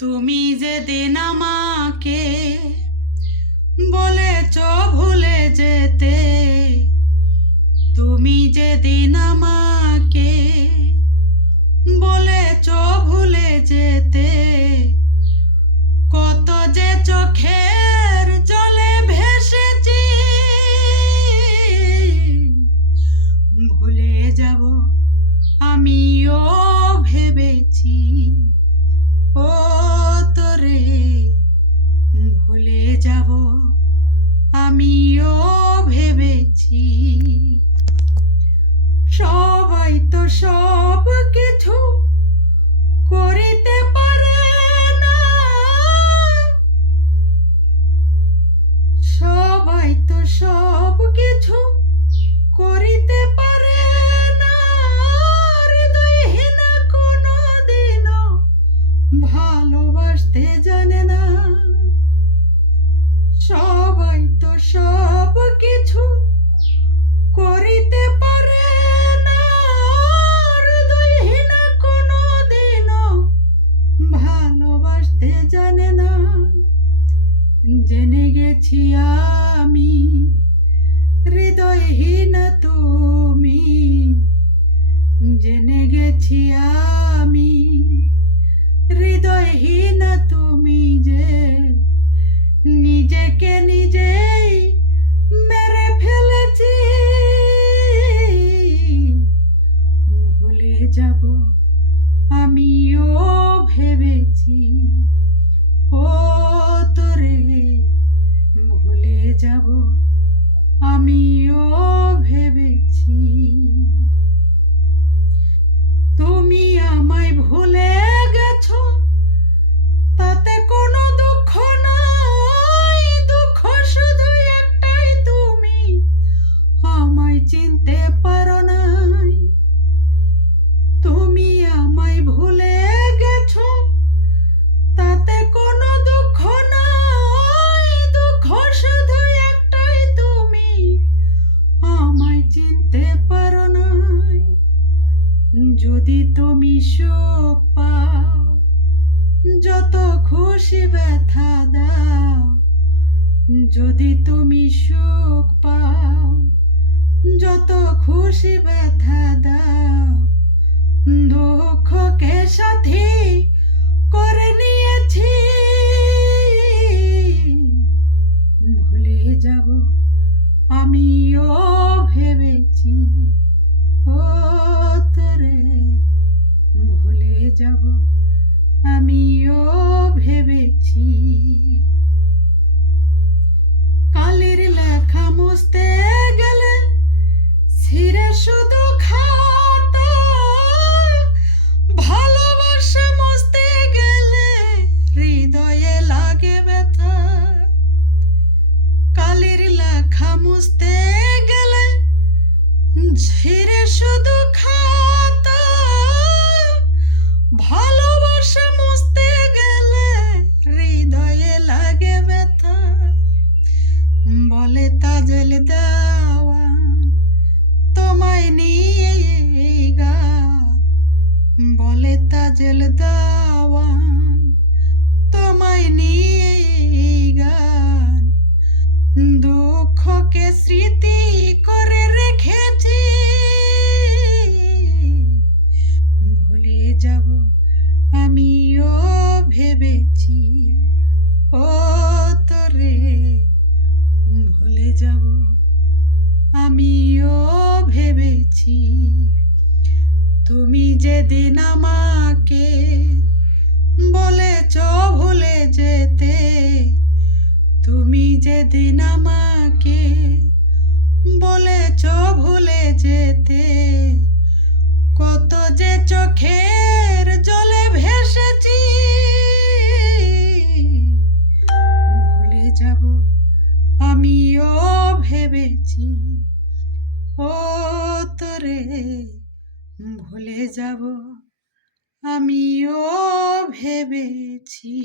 তুমি যেদিন আমাকে বলেছ ভুলে যেতে, তুমি যেদিন আমাকে বলেছ ভুলে যেতে, কত যে চোখের জলে ভেসেছি, ভুলে যাব আমিও ভেবেছি। ও তোরে ভুলে যাব আমিও ভেবেছি। সবাই তো সব কিছু করিতে পারে না, সবাই তো সব কিছু করিতে পারে না। হৃদয়হীন কোনো দিনও ভালোবাসতে জানে না। সবাই তো সব কিছু করিতে পারে না, হৃদয়হীন কোনো দিনও ভালোবাসতে জানে না। জেনে গেছি আমি হৃদয়হীন তুমি, জেনে গেছি আমি হৃদয়হীন তুমি, যে নিজেকে নিজেই মেরে ফেলেছি। ভুলে যাব আমিও ভেবেছি। ও তোরে ভুলে যাব আমিও ভেবেছি। তুমি আমায় ভুলে গেছো, তাতে কোনো দুঃখ নাই। দুঃখ শুধু একটাই, তুমি আমায় চিনতে পারো নাই। তুমি আমায় ভুলে গেছো, তাতে কোনো দুঃখ নাই। দুঃখ শুধু একটাই, তুমি আমায় চিনতে পারো নাই। যদি তুমি সুখ পাও, যত খুশি ব্যথা দাও। যদি তুমি সুখ পাও, যত খুশি ব্যথা দাও। দুঃখকে সাথী করে নিয়েছি, ভুলে যাব আমিও ভেবেছি। ও তোরে ভুলে যাব আমিও ভেবেছি। কালির লেখা মুছতে গেলে ছিঁড়ে শুধু খাতা, ভালোবাসা মুছতে গেলে হৃদয়ে লাগে ব্যথা। কালির লেখা মুছতে গেলে ছিঁড়ে শুধু খাতা, ভালোবাসা মুছতে গেলে হৃদয়ে লাগে ব্যথা। বলে তাজেল দেওয়ান তোমায় নিয়ে এই গান, বলে তাজেল দেওয়ান তোমায় নিয়ে এই গান। দুঃখকে স্মৃতি করে রেখেছি, ভুলে যাব আমিও ভেবেছি। ও তোরে ভুলে যাব আমিও ভেবেছি। তুমি যেদিন আমাকে বলেছ ভুলে যেতে, তুমি যেদিন আমাকে বলেছ ভুলে যেতে, কত যে চোখের জলে ভেসেছি। ভুলে যাব আমিও ভেবেছি। ও তোরে ভুলে যাব আমিও ভেবেছি।